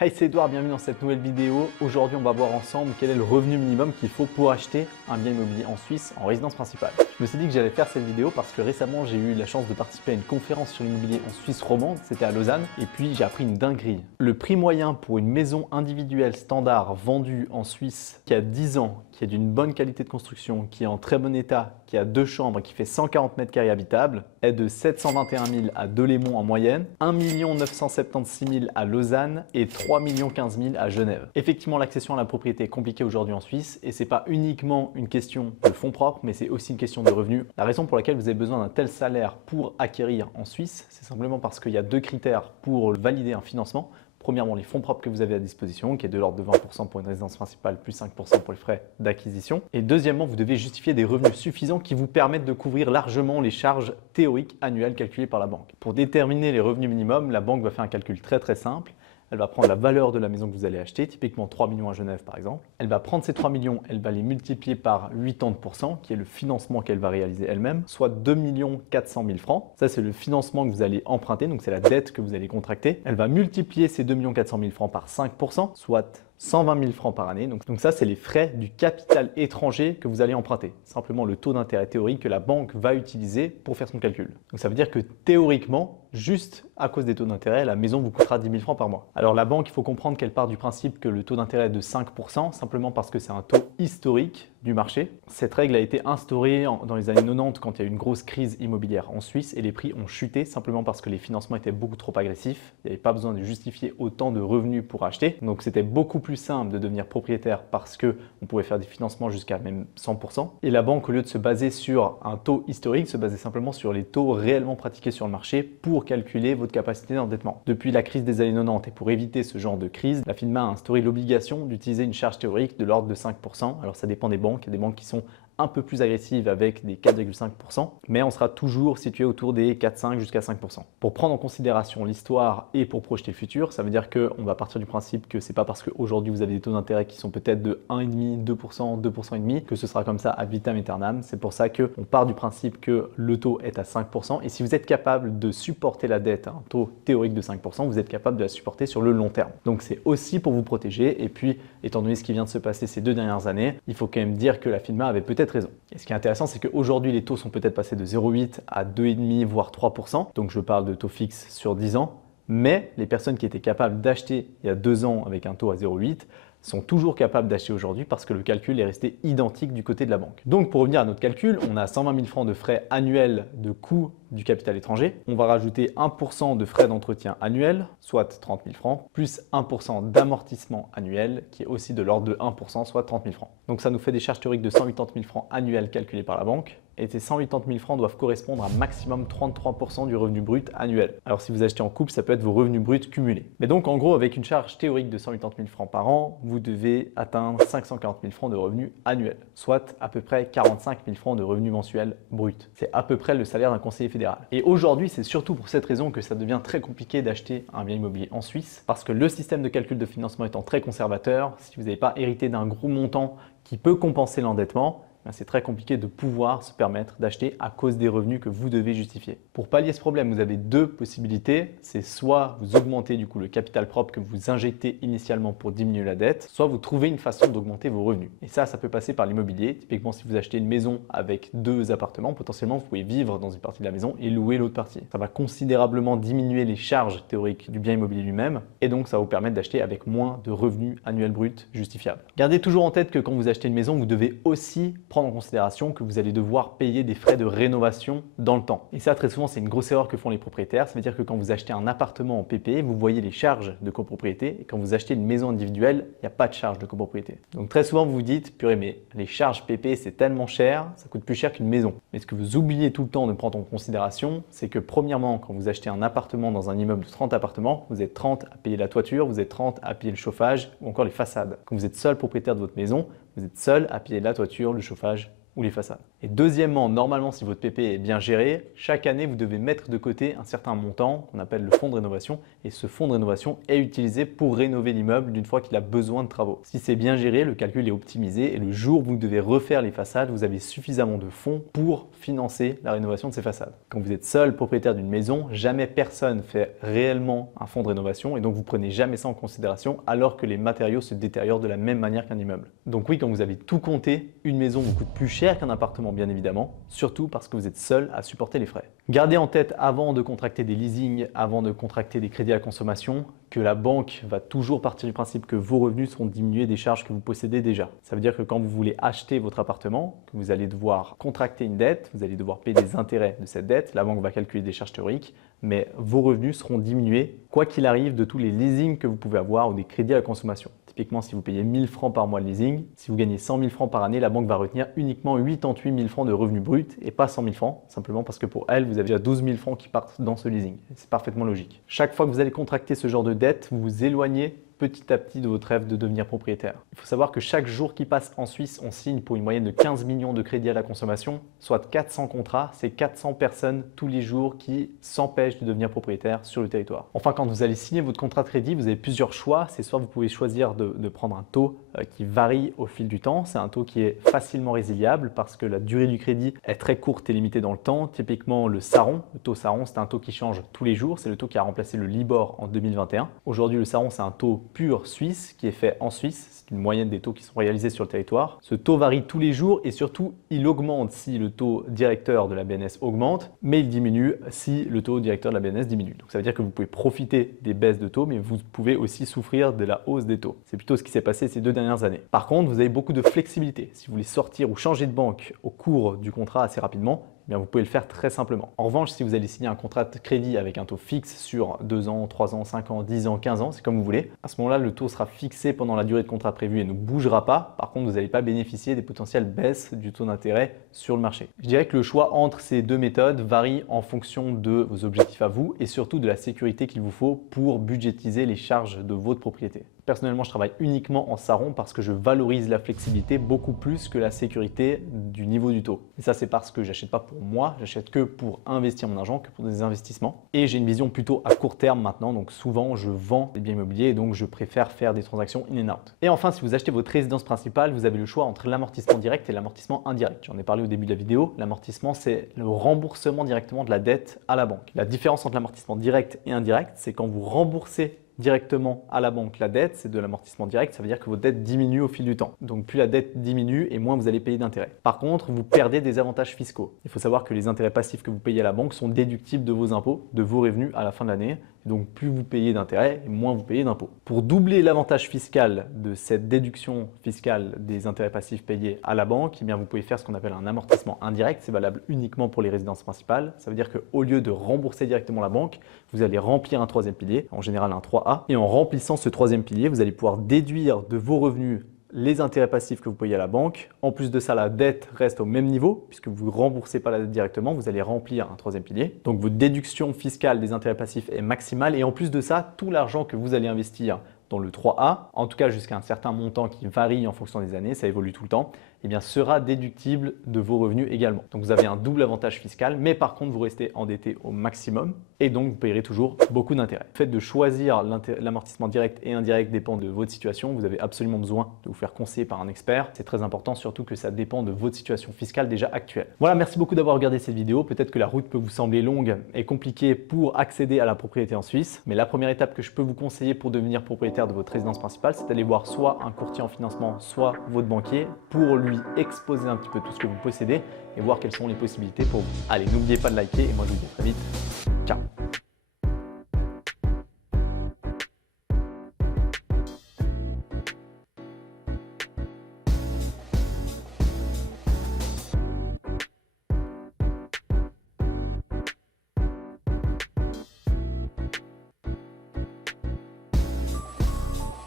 Hey, c'est Edouard, bienvenue dans cette nouvelle vidéo. Aujourd'hui, on va voir ensemble quel est le revenu minimum qu'il faut pour acheter un bien immobilier en Suisse en résidence principale. Je me suis dit que j'allais faire cette vidéo parce que récemment, j'ai eu la chance de participer à une conférence sur l'immobilier en Suisse romande, c'était à Lausanne, et puis j'ai appris une dinguerie. Le prix moyen pour une maison individuelle standard vendue en Suisse qui a 10 ans, qui est d'une bonne qualité de construction, qui est en très bon état, qui a 2 chambres, qui fait 140 mètres carrés habitables, est de 721 000 à Delémont en moyenne, 1 976 000 à Lausanne et 3 15 000 à Genève. Effectivement, l'accession à la propriété est compliquée aujourd'hui en Suisse et c'est pas uniquement une question de fonds propres, mais c'est aussi une question de revenus. La raison pour laquelle vous avez besoin d'un tel salaire pour acquérir en Suisse, c'est simplement parce qu'il y a deux critères pour valider un financement. Premièrement, les fonds propres que vous avez à disposition, qui est de l'ordre de 20% pour une résidence principale, plus 5% pour les frais d'acquisition. Et deuxièmement, vous devez justifier des revenus suffisants qui vous permettent de couvrir largement les charges théoriques annuelles calculées par la banque. Pour déterminer les revenus minimums, la banque va faire un calcul très simple. Elle va prendre la valeur de la maison que vous allez acheter, typiquement 3 millions à Genève par exemple. Elle va prendre ces 3 millions, elle va les multiplier par 80%, qui est le financement qu'elle va réaliser elle-même, soit 2 400 000 francs. Ça, c'est le financement que vous allez emprunter, donc c'est la dette que vous allez contracter. Elle va multiplier ces 2 400 000 francs par 5%, soit 120 000 francs par année. Donc ça, c'est les frais du capital étranger que vous allez emprunter. Simplement le taux d'intérêt théorique que la banque va utiliser pour faire son calcul. Donc ça veut dire que théoriquement, juste à cause des taux d'intérêt, la maison vous coûtera 10 000 francs par mois. Alors la banque, il faut comprendre qu'elle part du principe que le taux d'intérêt est de 5%, simplement parce que c'est un taux historique du marché. Cette règle a été instaurée dans les années 90 quand il y a eu une grosse crise immobilière en Suisse et les prix ont chuté simplement parce que les financements étaient beaucoup trop agressifs. Il n'y avait pas besoin de justifier autant de revenus pour acheter. Donc c'était beaucoup plus simple de devenir propriétaire parce qu'on pouvait faire des financements jusqu'à même 100%. Et la banque, au lieu de se baser sur un taux historique, se basait simplement sur les taux réellement pratiqués sur le marché pour calculer votre capacité d'endettement. Depuis la crise des années 90 et pour éviter ce genre de crise, la FINMA a instauré l'obligation d'utiliser une charge théorique de l'ordre de 5%. Alors ça dépend des banques. Il y a des banques qui sont un peu plus agressives avec des 4,5%, mais on sera toujours situé autour des 4,5 jusqu'à 5%. Pour prendre en considération l'histoire et pour projeter le futur, ça veut dire qu'on va partir du principe que c'est pas parce qu'aujourd'hui vous avez des taux d'intérêt qui sont peut-être de 1,5, 2%, 2,5% que ce sera comme ça ad vitam aeternam. C'est pour ça qu'on part du principe que le taux est à 5% et si vous êtes capable de supporter la dette à un taux théorique de 5%, vous êtes capable de la supporter sur le long terme. Donc c'est aussi pour vous protéger et puis étant donné ce qui vient de se passer ces 2 dernières années, il faut quand même dire que la FINMA avait peut-être raison. Et ce qui est intéressant, c'est qu'aujourd'hui, les taux sont peut-être passés de 0,8 à 2,5 voire 3%. Donc je parle de taux fixe sur 10 ans. Mais les personnes qui étaient capables d'acheter il y a 2 ans avec un taux à 0,8 sont toujours capables d'acheter aujourd'hui parce que le calcul est resté identique du côté de la banque. Donc pour revenir à notre calcul, on a 120 000 francs de frais annuels de coût du capital étranger. On va rajouter 1% de frais d'entretien annuels, soit 30 000 francs, plus 1% d'amortissement annuel qui est aussi de l'ordre de 1%, soit 30 000 francs. Donc ça nous fait des charges théoriques de 180 000 francs annuels calculés par la banque. Et ces 180 000 francs doivent correspondre à maximum 33% du revenu brut annuel. Alors si vous achetez en couple, ça peut être vos revenus bruts cumulés. Mais donc en gros, avec une charge théorique de 180 000 francs par an, vous devez atteindre 540 000 francs de revenus annuels, soit à peu près 45 000 francs de revenus mensuels bruts. C'est à peu près le salaire d'un conseiller fédéral. Et aujourd'hui, c'est surtout pour cette raison que ça devient très compliqué d'acheter un bien immobilier en Suisse, parce que le système de calcul de financement étant très conservateur, si vous n'avez pas hérité d'un gros montant qui peut compenser l'endettement, c'est très compliqué de pouvoir se permettre d'acheter à cause des revenus que vous devez justifier. Pour pallier ce problème, vous avez deux possibilités. C'est soit vous augmentez du coup le capital propre que vous injectez initialement pour diminuer la dette, soit vous trouvez une façon d'augmenter vos revenus. Et ça peut passer par l'immobilier. Typiquement, si vous achetez une maison avec 2 appartements, potentiellement vous pouvez vivre dans une partie de la maison et louer l'autre partie. Ça va considérablement diminuer les charges théoriques du bien immobilier lui-même et donc ça va vous permettre d'acheter avec moins de revenus annuels bruts justifiables. Gardez toujours en tête que quand vous achetez une maison, vous devez aussi prendre en considération que vous allez devoir payer des frais de rénovation dans le temps. Et ça, très souvent, c'est une grosse erreur que font les propriétaires. Ça veut dire que quand vous achetez un appartement en PP, vous voyez les charges de copropriété et quand vous achetez une maison individuelle, il n'y a pas de charge de copropriété. Donc très souvent, vous vous dites, purée, mais les charges PP, c'est tellement cher, ça coûte plus cher qu'une maison. Mais ce que vous oubliez tout le temps de prendre en considération, c'est que premièrement, quand vous achetez un appartement dans un immeuble de 30 appartements, vous êtes 30 à payer la toiture, vous êtes 30 à payer le chauffage ou encore les façades. Quand vous êtes seul propriétaire de votre maison, vous êtes seul à payer la toiture, le chauffage ou les façades. Et deuxièmement, normalement, si votre PP est bien géré, chaque année, vous devez mettre de côté un certain montant qu'on appelle le fonds de rénovation. Et ce fonds de rénovation est utilisé pour rénover l'immeuble d'une fois qu'il a besoin de travaux. Si c'est bien géré, le calcul est optimisé et le jour où vous devez refaire les façades, vous avez suffisamment de fonds pour financer la rénovation de ces façades. Quand vous êtes seul propriétaire d'une maison, jamais personne fait réellement un fonds de rénovation et donc vous prenez jamais ça en considération alors que les matériaux se détériorent de la même manière qu'un immeuble. Donc oui, quand vous avez tout compté, une maison vous coûte plus cher qu'un appartement bien évidemment, surtout parce que vous êtes seul à supporter les frais. Gardez en tête avant de contracter des leasings, avant de contracter des crédits à la consommation, que la banque va toujours partir du principe que vos revenus seront diminués des charges que vous possédez déjà. Ça veut dire que quand vous voulez acheter votre appartement, que vous allez devoir contracter une dette, vous allez devoir payer des intérêts de cette dette, la banque va calculer des charges théoriques, mais vos revenus seront diminués quoi qu'il arrive de tous les leasings que vous pouvez avoir ou des crédits à la consommation. Typiquement, si vous payez 1000 francs par mois de leasing, si vous gagnez 100 000 francs par année, la banque va retenir uniquement 88 000 francs de revenus bruts et pas 100 000 francs, simplement parce que pour elle, vous avez déjà 12 000 francs qui partent dans ce leasing. C'est parfaitement logique. Chaque fois que vous allez contracter ce genre de dette, vous vous éloignez petit à petit de votre rêve de devenir propriétaire. Il faut savoir que chaque jour qui passe en Suisse, on signe pour une moyenne de 15 millions de crédits à la consommation, soit 400 contrats. C'est 400 personnes tous les jours qui s'empêchent de devenir propriétaire sur le territoire. Enfin, quand vous allez signer votre contrat de crédit, vous avez plusieurs choix. C'est soit vous pouvez choisir de prendre un taux qui varie au fil du temps. C'est un taux qui est facilement résiliable parce que la durée du crédit est très courte et limitée dans le temps. Typiquement, le Saron, le taux Saron, c'est un taux qui change tous les jours. C'est le taux qui a remplacé le Libor en 2021. Aujourd'hui, le Saron, c'est un taux pur suisse qui est fait en Suisse. C'est une moyenne des taux qui sont réalisés sur le territoire. Ce taux varie tous les jours et surtout, il augmente si le taux directeur de la BNS augmente, mais il diminue si le taux directeur de la BNS diminue. Donc ça veut dire que vous pouvez profiter des baisses de taux, mais vous pouvez aussi souffrir de la hausse des taux. C'est plutôt ce qui s'est passé ces 2 dernières années. Par contre, vous avez beaucoup de flexibilité. Si vous voulez sortir ou changer de banque au cours du contrat assez rapidement, eh bien vous pouvez le faire très simplement. En revanche, si vous allez signer un contrat de crédit avec un taux fixe sur 2 ans, 3 ans, 5 ans, 10 ans, 15 ans, c'est comme vous voulez, à ce moment-là, le taux sera fixé pendant la durée de contrat prévue et ne bougera pas. Par contre, vous n'allez pas bénéficier des potentielles baisses du taux d'intérêt sur le marché. Je dirais que le choix entre ces deux méthodes varie en fonction de vos objectifs à vous et surtout de la sécurité qu'il vous faut pour budgétiser les charges de votre propriété. Personnellement, je travaille uniquement en Saron parce que je valorise la flexibilité beaucoup plus que la sécurité du niveau du taux. Et ça, c'est parce que j'achète pas pour moi, j'achète que pour investir mon argent, que pour des investissements. Et j'ai une vision plutôt à court terme maintenant, donc souvent je vends des biens immobiliers et donc je préfère faire des transactions in and out. Et enfin, si vous achetez votre résidence principale, vous avez le choix entre l'amortissement direct et l'amortissement indirect. J'en ai parlé au début de la vidéo. L'amortissement, c'est le remboursement directement de la dette à la banque. La différence entre l'amortissement direct et indirect, c'est quand vous remboursez directement à la banque la dette, c'est de l'amortissement direct, ça veut dire que votre dette diminue au fil du temps. Donc plus la dette diminue et moins vous allez payer d'intérêts. Par contre, vous perdez des avantages fiscaux. Il faut savoir que les intérêts passifs que vous payez à la banque sont déductibles de vos impôts, de vos revenus à la fin de l'année. Donc plus vous payez d'intérêts, moins vous payez d'impôts. Pour doubler l'avantage fiscal de cette déduction fiscale des intérêts passifs payés à la banque, eh bien vous pouvez faire ce qu'on appelle un amortissement indirect. C'est valable uniquement pour les résidences principales. Ça veut dire qu'au lieu de rembourser directement la banque, vous allez remplir un troisième pilier, en général un 3A. Et en remplissant ce troisième pilier, vous allez pouvoir déduire de vos revenus les intérêts passifs que vous payez à la banque. En plus de ça, la dette reste au même niveau puisque vous ne remboursez pas la dette directement, vous allez remplir un troisième pilier. Donc votre déduction fiscale des intérêts passifs est maximale et en plus de ça, tout l'argent que vous allez investir dans le 3A, en tout cas jusqu'à un certain montant qui varie en fonction des années, ça évolue tout le temps, eh bien, sera déductible de vos revenus également. Donc vous avez un double avantage fiscal, mais par contre vous restez endetté au maximum et donc vous payerez toujours beaucoup d'intérêts. Le fait de choisir l'amortissement direct et indirect dépend de votre situation. Vous avez absolument besoin de vous faire conseiller par un expert. C'est très important, surtout que ça dépend de votre situation fiscale déjà actuelle. Voilà, merci beaucoup d'avoir regardé cette vidéo. Peut-être que la route peut vous sembler longue et compliquée pour accéder à la propriété en Suisse, mais la première étape que je peux vous conseiller pour devenir propriétaire de votre résidence principale, c'est d'aller voir soit un courtier en financement, soit votre banquier pour lui exposer un petit peu tout ce que vous possédez et voir quelles sont les possibilités pour vous. Allez, n'oubliez pas de liker et moi je vous dis à très vite.